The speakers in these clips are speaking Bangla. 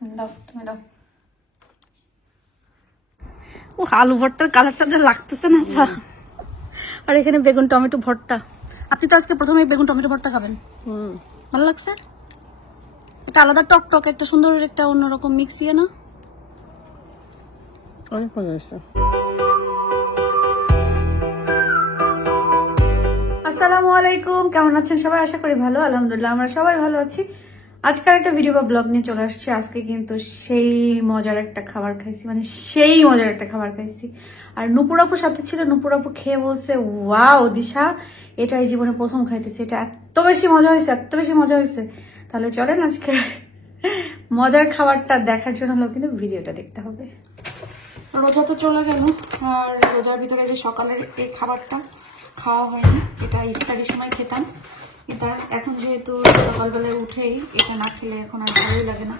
দাও তুমি দাও। ও আলু ভর্তার কালারটা যা লাগতেছে না, আর এখানে বেগুন টমেটো ভর্তা। আপনি তো আজকে প্রথমে বেগুন টমেটো ভর্তা খাবেন। ভালো লাগছে? একটা আলাদা টক টক, একটা সুন্দর, একটা অন্যরকম মিক্সিয়ে না, অনেক মজা হয়েছে। আসসালামু আলাইকুম, কেমন আছেন সবাই? আশা করি ভালো। আলহামদুলিল্লাহ আমরা সবাই ভালো আছি। আজকের একটা ভিডিও বা ব্লগ নিয়ে চলে আসছি। আজকে কিন্তু সেই মজার একটা খাবার খাইছি, মানে সেই মজার একটা খাবার খাইছি। আর নুপুর আপুর সাথে ছিল, নুপুর আপু খেয়ে বলছে ওয়াও দিশা, এটা এই জীবনে প্রথম খাইতেছি, এটা এত বেশি মজা হয়েছে, এত বেশি মজা হয়েছে। তাহলে চলেন আজকে মজার খাবারটা দেখার জন্য হলো কিন্তু ভিডিওটা দেখতে হবে। রোজা তো চলে গেল, আর রোজার ভিতরে যে সকালের এই খাবারটা খাওয়া হয়নি, এটা ইফতারির সময় খেতাম। কিন্তু এখন যেহেতু সকালবেলায় উঠেই এটা না খেলে এখন আর ভালোই লাগে না।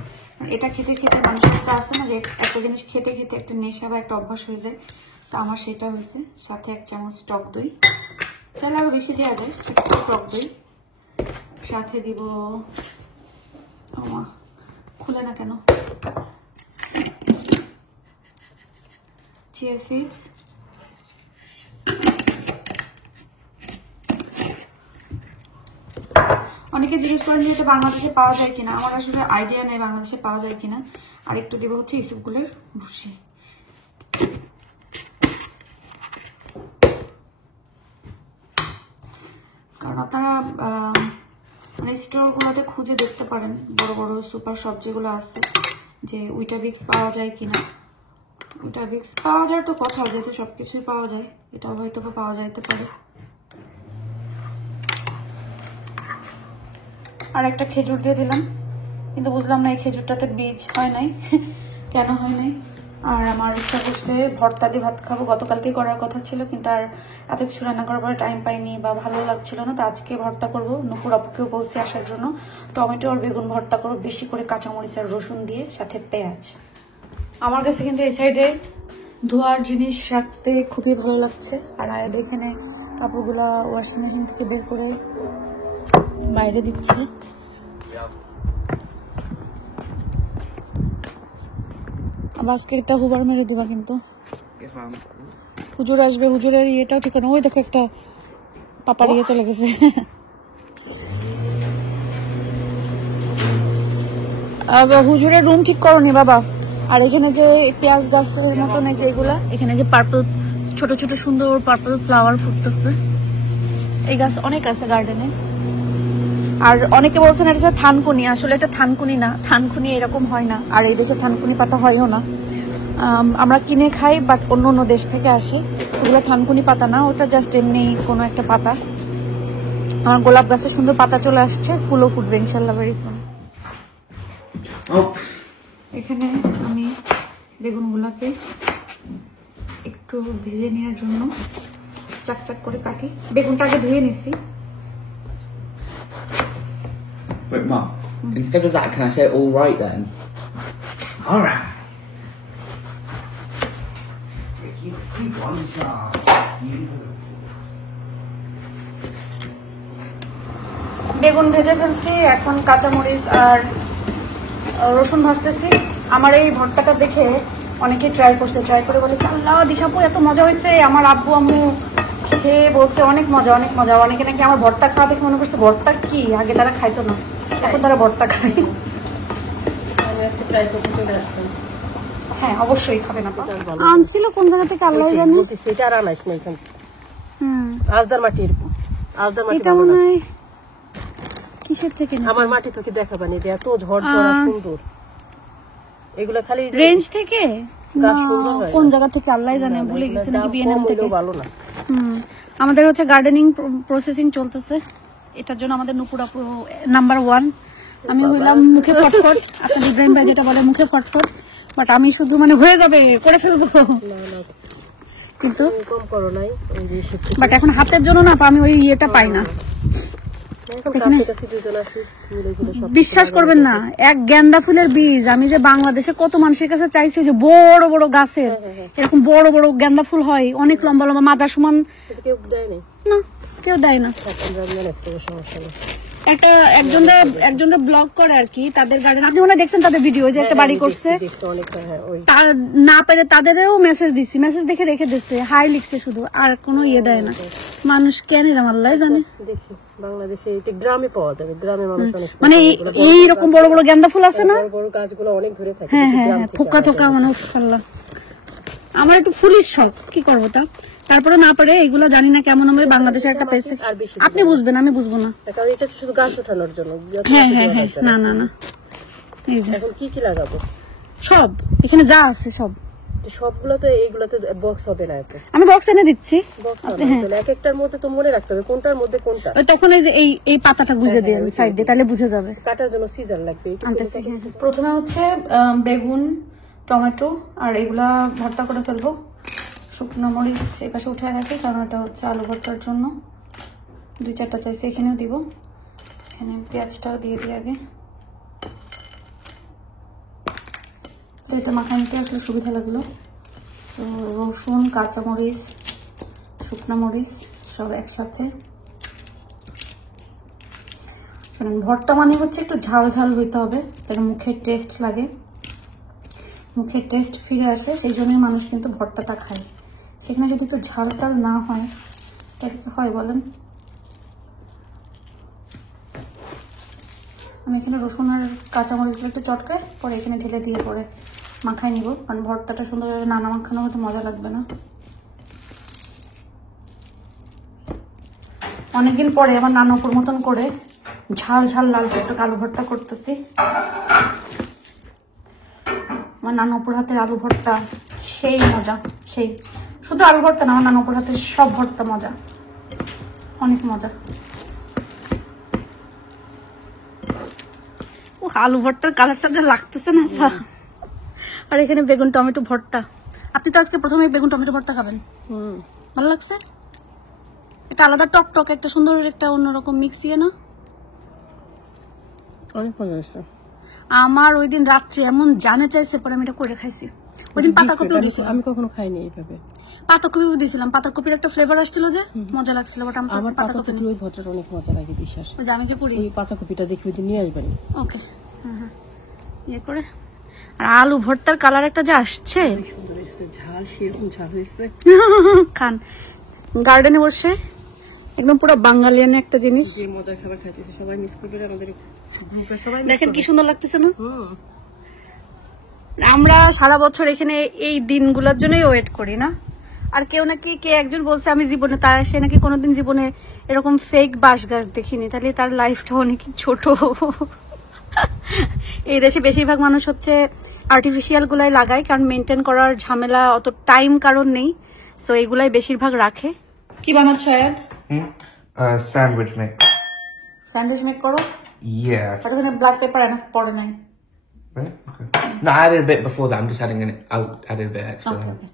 এটা খেতে খেতে মানুষের একটা আছে না যে একটা জিনিস খেতে খেতে একটা নেশা বা একটা অভ্যাস হয়ে যায়, তো আমার সেটা হয়েছে। সাথে 1 চামচ টক দই, চাইলে আরো বেশি দেওয়া যায়, টক দই। সাথে দিব, খুলে না কেন, চিয়া সিডস, অনেকে জিজ্ঞেস করেন যে এটা বাংলাদেশে পাওয়া যায় কিনা, আমার আসলে আইডিয়া নেই বাংলাদেশে পাওয়া যায় কিনা। আর একটু দিব হচ্ছে ইসবগুলের ভুসি। কারণ আপনারা মানে স্টোরগুলোতে খুঁজে দেখতে পারেন, বড় বড় সুপার শপ যেগুলো আছে, যে উইটাবিক্স পাওয়া যায় কিনা। উইটাবিক্স পাওয়া যায় তো কথা, যেহেতু সবকিছুই পাওয়া যায়, এটাও হয়তো পাওয়া যাইতে পারে। আর একটা খেজুর দিয়ে দিলাম, কিন্তু বুঝলাম না এই খেজুরটাতে বীজ হয় নাই কেন হয় নাই। আর আমার ইচ্ছা করছে ভর্তা দিয়ে ভাত খাবো, গতকালকে করার কথা ছিল, কিন্তু আর এত কিছু রান্না করার পরে টাইম পাইনি বা ভালো লাগছিল না, তো আজকে ভর্তা করবো। নুপুর আপুকেও বলছি আসার জন্য, টমেটো আর বেগুন ভর্তা করবো, বেশি করে কাঁচামরিচ আর রসুন দিয়ে, সাথে পেঁয়াজ। আমার কাছে কিন্তু এই সাইডে ধোয়ার জিনিস রাখতে খুবই ভালো লাগছে। আর আয়া এখানে কাপড়গুলা ওয়াশিং মেশিন থেকে বের করে বাইরে দিচ্ছে। আজকে একটা হুবার মেরে দিবা কিন্তু, হুজুর আসবে, হুজুরের ইয়েটাও ঠিক না। ওই দেখো একটা পাপার ইয়ে চলে গেছে। হুজুরের রুম ঠিক করনি বাবা। আর এখানে যে পেঁয়াজ গাছের মতন এই যে এগুলা, এখানে যে পার্পল ছোট ছোট সুন্দর পার্পল ফ্লাওয়ার ফুটতেছে, এই গাছ অনেক আছে গার্ডেনে। আর অনেকে বলছেন এটা থানকুনি, আসলে এটা থানকুনি না, থানকুনি এরকম হয় না, আর এই দেশে থানকুনি পাতা হয়ও না। আমরা কিনে খাই, বাট অন্য অন্য দেশ থেকে আসে, ওগুলো থানকুনি পাতা না, ওটা জাস্ট এমনি কোনো একটা পাতা। আমার গোলাপ গাছে সুন্দর পাতা চলে আসছে, ফুলও ফুটবে ইনশাল্লাহ ভেরি সুন। এখানে আমি বেগুনগুলোকে একটু ভেজে নেওয়ার জন্য চাকচাক করে কাটি। বেগুনটা আগে ধুয়ে নিচ্ছি। Wait, Mum, instead of that, can I say all right then? All right. বেগুন ভেজে ফেলছি, এখন কাঁচামরিচ আর রসুন ভাজতেছি। আমার এই ভর্তাটা দেখে অনেকেই ট্রাই করছে, ট্রাই করে বলে আল্লাহ দিশাপু এত মজা হয়েছে। আমার আব্বু আম্মু খেয়ে বলছে অনেক মজা, অনেক মজা। অনেকে নাকি আমার ভর্তা খাওয়া দেখে মনে করছে ভর্তা কি, আগে তারা খাইতো না, এখন তারা ভর্তা খায়। হ্যাঁ অবশ্যই খাবে না। আনছিল কোন জায়গা থেকে আল্লাহ জানে। এটা মনে হয় কিসের থেকে, আমার মাটি থেকে দেখাবানি, এটা এত ঝরঝরা সুন্দর। এগুলা খালি রেঞ্জ থেকে, কোন জায়গা থেকে আল্লাহ জানে, ভুলে গেছি, নাকি বিএনএম থেকে। ভালো না। আমাদের হচ্ছে গার্ডেনিং প্রসেসিং চলতেছে, এটার জন্য আমাদের নুপুর আপু নাম্বার 1। আমি হইলাম মুখে ফটফট, আপনার ইব্রাহিম ভাই যেটা বলে মুখে ফটফট, বাট আমি শুধু মানে হয়ে যাবে করে ফেলবো, কিন্তু বাট এখন হাতের জন্য না আমি ওই ইয়েটা পাই না। বিশ্বাস করবেন না, এক গেন্দা ফুলের বীজ আমি যে বাংলাদেশে কত মানুষের কাছে চাইছি, যে বড় বড় গাছের এরকম বড় বড় গেন্দা ফুল হয়, অনেক লম্বা লম্বা মাজা সমান, না কেউ দেয় না। একটা একজনরা ব্লগ করে আর কি তাদের গার্ডেন, আপনি মনে হয় দেখছেন তাদের ভিডিও যে একটা বাড়ি করছে, না পেরে তাদেরও মেসেজ দিছি, মেসেজ দেখে রেখে দিচ্ছে, হাই লিখছে শুধু, আর কোনো ইয়ে দেয় না। মানুষ কেন এরকম আল্লাহ জানে। দেখি বাংলাদেশে এটা গ্রামে পাওয়া যাবে, গ্রামে মানুষ অনেক মানে এইরকম বড় বড় গেন্দা ফুল আছে না, বড় বড় গাছগুলো অনেক ধরে থাকে। হ্যাঁ হ্যাঁ থোকা থোকা, মানে আল্লাহ, আমার একটু ফুলিশ শখ, কি করবো তা, তারপরে না পারে এগুলো জানি না কেমন হবে। বাংলাদেশের একটা পেজ থেকে আপনি বুঝবেন, আমি বুঝবো না। কারণ এটা শুধু গাছ ওঠানোর জন্য। হ্যাঁ হ্যাঁ হ্যাঁ, না না না, এই যে এখন কি কি লাগাবো সব এখানে যা আছে সব, সবগুলো তো এইগুলোতে বক্স হবে না, এত আমি বক্স এনে দিচ্ছি। বক্স হবে না, এক একটার মধ্যে তো মনে রাখতে হবে কোনটার মধ্যে কোনটা। ওই তখন এই যে এই পাতাটা গুজে দিয়ে সাইড দিয়ে, তাহলে বুঝে যাবে। কাটার জন্য সিজার লাগবে। আনতেছি। প্রথমে হচ্ছে বেগুন, টমেটো আর এগুলা ভর্তা করে ফেলবো। শুকনো মরিচ এই পাশে উঠে রাখি, কারণ এটা হচ্ছে আলু ভর্তার জন্য। 2-4টা চাইছি, এখানেও দিব। এখানে পেঁয়াজটা দিয়ে দিই আগে, এটা মাখায় নিতে আসলে সুবিধা লাগলো। তো রসুন, কাঁচামরিচ, শুকনো মরিচ সব একসাথে। শোনেন, ভর্তা মানে হচ্ছে একটু ঝাল ঝাল হইতে হবে, যেন মুখের টেস্ট লাগে, মুখের টেস্ট ফিরে আসে, সেই জন্যই মানুষ কিন্তু ভর্তাটা খায়। সেখানে যদি একটু ঝাল টাল না হয় তাহলে কি হয় বলেন? আমি এখানে রসুন আর কাঁচামরিচগুলো একটু চটকে পরে এখানে ঢেলে দিয়ে পরে মাখাই নিব, কারণ ভর্তাটা সুন্দরভাবে নানা মাখানো হতে মজা লাগবে না। অনেকদিন পরে আমার নানুপুর মতন করে ঝাল ঝাল লাল একটু আলু ভর্তা করতেছি। আমার নানুপুর হাতের আলু ভর্তা সেই মজা, সেই, শুধু আলু ভর্তা না, আমার নানুপুর হাতের সব ভর্তা মজা, অনেক মজা। ও আলু ভর্তার কালারটা যা লাগতেছে না, আর এখানে বেগুন টমেটো ভর্তা। আপনি তো আজকে প্রথমে বেগুন টমেটো ভর্তা খাবেন, ভালো লাগছে? এটা আলাদা টক টক একটা সুন্দর একটা অন্যরকম মিক্সিয়ে না, অনেক মজা হয়েছে। আমার ওই দিন রাত্রে এমন জানে চাইছে, পরে আমি এটা করে খাইছি। ওই দিন পাতাকপিও দিয়েছিলাম, আমি কখনো খাইনি এইভাবে। পাতাকপিও দিয়েছিলাম, পাতাকপির একটা ফ্লেভার আসছিল যে মজা লাগছিল, বাট আমি আমার পাতাকপি পাতাকপি ওই ভর্তাটা অনেক মজা লাগে, বিশ্বাস। ওই যে আমি যে পুরি ওই পাতাকপিটা দেখি ওই দিন নিয়ে আসবেন। ওকে, হ্যাঁ ইয়ে করে। আর আলু ভর্তার কালার একটা যে আসছে, সুন্দর হয়েছে, ঝাল সেরকম ঝাল হয়েছে। খান গার্ডেনে বসে, একদম পুরো বাঙালিয়ান একটা জিনিস। যে মজার খাবার খাইতেছে, সবাই মিস করবে আমাদের গ্রুপে, সবাই দেখেন কি সুন্দর লাগতেছে না? আমরা সারা বছর এখানে এই দিনগুলোর জন্যই ওয়েট করি না। আর কেউ নাকি কে একজন বলছে আমি জীবনে, তার সে নাকি কোনোদিন জীবনে এরকম ফেক বাঁশ গাছ দেখিনি, তাহলে তার লাইফটা অনেক ছোট। এই দেশে বেশিরভাগ মানুষ হচ্ছে আর্টিফিশিয়াল গুলাই লাগায়, কারণ মেনটেন করার ঝামেলা, অত টাইম কারণ নেই, সো এগুলাই বেশিরভাগ রাখে। কি বানাচ্ছ আয়াত? Sandwich mix. স্যান্ডউইচ মেক করো? Yeah. আর ওখানে ব্ল্যাক পেপার এনাফ পড়ে নাই? Right? Okay. No, I added a bit before that. I'm just adding it out. Added a bit extra. Okay, okay.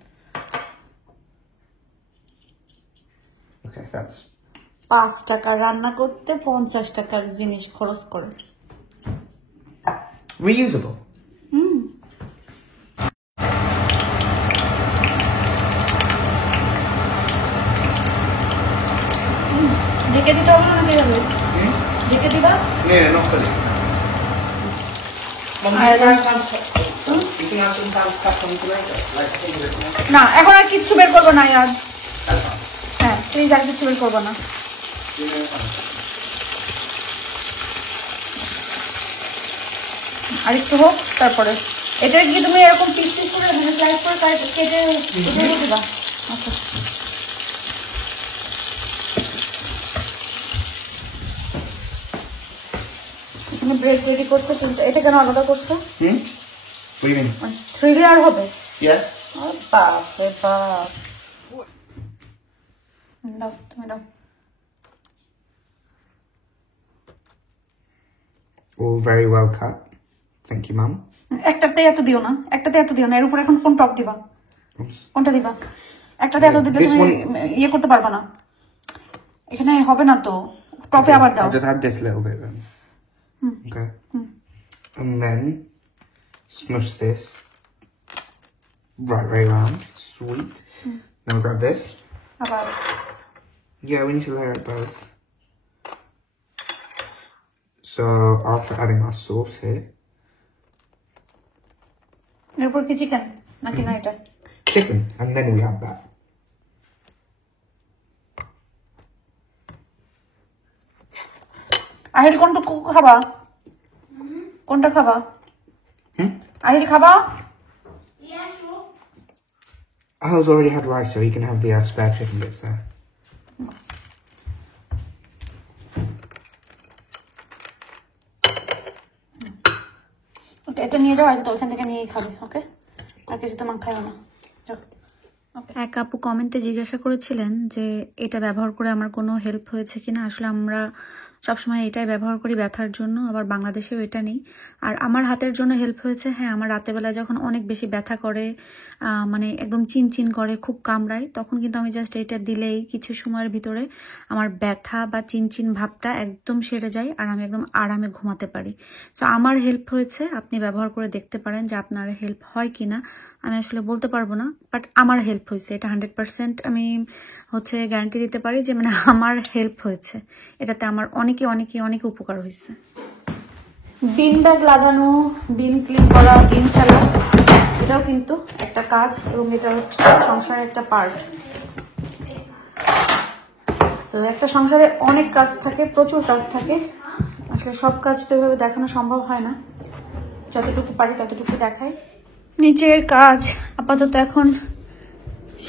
Okay, that's 5 টাকা রান্না করতে 50 টাকার জিনিস খরচ করে। reusable. ঢেকে দিতে হবে না, যাবে ঢেকে দিবা? Yeah, not fully. Mom, I don't- you can have some stuff on later. Like things that না এখন আর কিচ্ছু বের করবো না ইয়ার। হ্যাঁ প্লিজ আর কিচ্ছু বের করবো না। আর একটু হোক, তারপরে এটা কি তুমি এরকম পিস পিস করে স্লাইস করে কেটে দিয়ে দিবা? আচ্ছা তুমি ব্রেড রেডি করছো, কিন্তু এটা কেন আলাদা করছো? What do you mean? 3 layer হবে? Yeah. বাপ রে বাপ, দাও তুমি দাও। All very well cut. Thank you, Mum. একটাতে এত দিও না, একটাতে এত দিও না, এর উপর এখন কোন টপ দিবা? কোনটা দিবা? একটাতে এত দিলে This তুমি one- ইয়ে করতে পারবা না, এখানে হবে না তো, টপে আবার দাও। I'll just add this little bit then. Okay. And then smush this right way around. Sweet. Then grab this. আবার Yeah, we need to layer it both. So after adding our sauce here, এরপর কি চিকেন নাকি না এটা? chicken, and then we add that. Ahil কোনটা খাবা? কোনটা খাবা? আহিল খাবা? Ahl's already had rice, so he can have the spare chicken bits there. ওকে, এটা নিয়ে যাও, তো ওখান থেকে নিয়েই খাবে। ওকে, আর কিছু তো খাইও না। এক আপু কমেন্টে জিজ্ঞাসা করেছিলেন যে এটা ব্যবহার করে আমার কোনো হেল্প হয়েছে কিনা। আসলে আমরা সবসময় এটাই ব্যবহার করি ব্যথার জন্য, আবার বাংলাদেশেও এটা নেই। আর আমার হাতের জন্য হেল্প হয়েছে, হ্যাঁ, আমার রাতের বেলা যখন অনেক বেশি ব্যথা করে, মানে একদম চিনচিন করে, খুব কামড়ায়, তখন কিন্তু আমি জাস্ট এটা দিলেই কিছু সময়ের ভিতরে আমার ব্যথা বা চিনচিন ভাবটা একদম সেরে যায়, আর আমি একদম আরামে ঘুমাতে পারি। সো আমার হেল্প হয়েছে, আপনি ব্যবহার করে দেখতে পারেন যে আপনার হেল্প হয় কিনা। আমি আসলে বলতে পারবো না, বাট আমার হেল্প হয়েছে, এটা 100% আমি গ্যারান্টি দিতে পারি যে মানে আমার হেল্প হয়েছে, এটাতে আমার অনেক উপকার হয়েছে। বিন ব্যাগ লাগানো, বিন ক্লিন করা, বিন ফেলা, এটাও কিন্তু একটা কাজ, এবং এটা হচ্ছে সংসারের একটা পার্ট। তো একটা সংসারে অনেক কাজ থাকে, প্রচুর কাজ থাকে, আসলে সব কাজ তো এভাবে দেখানো সম্ভব হয় না, যতটুকু পারি ততটুকু দেখাই। নিচের কাজ আপাতত এখন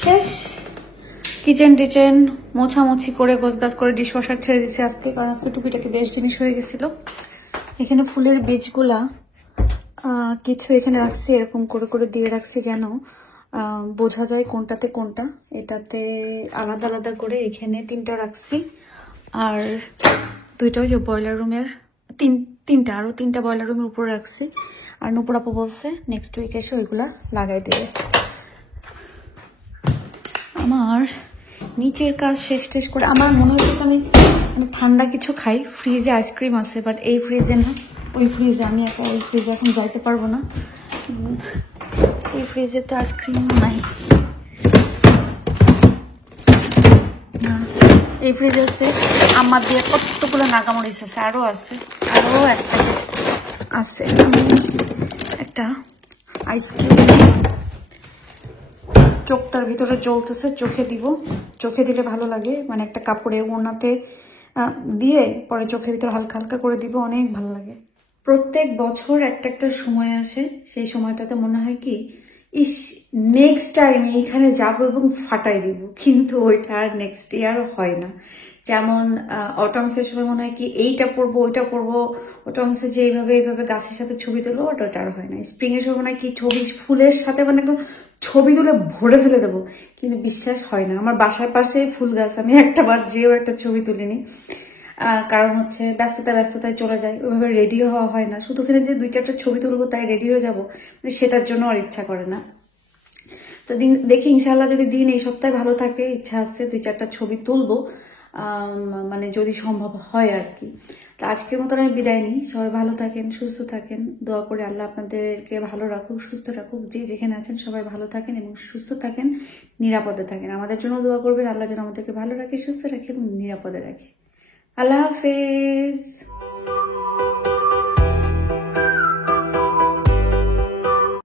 শেষ, কিচেন টিচেন মোছামুছি করে গোছগাছ করে ডিশওয়াশার ছেড়ে দিচ্ছি আজকে, কারণ আজকে টুপিটাকে বেশ জিনিস হয়ে গেছিল। এখানে ফুলের বীজগুলা কিছু এখানে রাখছি, এরকম করে করে দিয়ে রাখছি যেন বোঝা যায় কোনটাতে কোনটা। এটাতে আলাদা আলাদা করে এখানে 3টা রাখছি, আর 2টা ওই যে বয়লার রুমের তিনটা, আরো 3টা বয়লার রুমের উপরে রাখছি। আর নুপুর আপু বলছে নেক্সট উইক এসে ওইগুলা লাগাই দেবে। আমার নিচের কাজ শেষ করে আমার মনে হচ্ছে আমি মানে ঠান্ডা কিছু খাই। ফ্রিজে আইসক্রিম আছে, বাট এই ফ্রিজে না, ওই ফ্রিজে আমি ওই ফ্রিজে এখন যাইতে পারবো না, এই ফ্রিজে তো আইসক্রিম নাই। না, এই ফ্রিজে আছে আমার দিয়ে কতগুলো নাগামরিচ আছে, আরো আছে, আরো একটা আছে। একটা আইসক্রিম চোখটার ভিতরে জ্বলতেছে, চোখে দিব, চোখে দিলে ভালো লাগে, মানে একটা কাপড়ে ওনাতে দিয়ে পরে চোখের ভিতরে হালকা হালকা করে দিব, অনেক ভালো লাগে। প্রত্যেক বছর একটা সময় আসে, সেই সময়টাতে মনে হয় কি ইস নেক্সট টাইম এইখানে যাব এবং ফাটাই দিব, কিন্তু ওইটা আর নেক্সট ইয়ার হয় না। যেমন অটমসের সময় মনে হয় কি এইটা পরবো ওইটা পরবো, অটমসে যে এইভাবে গাছের সাথে ছবি তুলবো, ওটা আর হয় না। স্প্রিং এর সময় মনে হয় কি ছবি ফুলের সাথে মানে একদম ছবি তুলে ভরে ফেলে দেবো, কিন্তু বিশ্বাস হয় না। আমার বাসার পাশে ফুল গাছ, আমি একটা বার যেও একটা ছবি তুলিনি, কারণ ব্যস্ততায় চলে যায়, ওইভাবে রেডি হওয়া হয় না। শুধু ওখানে যে 2-4টা ছবি তুলবো তাই রেডি হয়ে যাবো, সেটার জন্য আর ইচ্ছা করে না। তো দেখি ইনশাল্লাহ যদি দিন এই সপ্তাহে ভালো থাকে, ইচ্ছা আছে 2-4টা ছবি তুলবো, মানে যদি সম্ভব হয় আর কি। তো আজকের মতো আমি বিদায় নিই। সবাই ভালো থাকেন, সুস্থ থাকেন, দোয়া করে আল্লাহ আপনাদেরকে ভালো রাখুক, সুস্থ রাখুক। যে যেখানে আছেন সবাই ভালো থাকেন এবং সুস্থ থাকেন, নিরাপদে থাকেন। আমাদের জন্য দোয়া করবেন, আল্লাহ যেন আমাদেরকে ভালো রাখে, সুস্থ রাখে এবং নিরাপদে রাখে। আল্লাহ হাফেজ।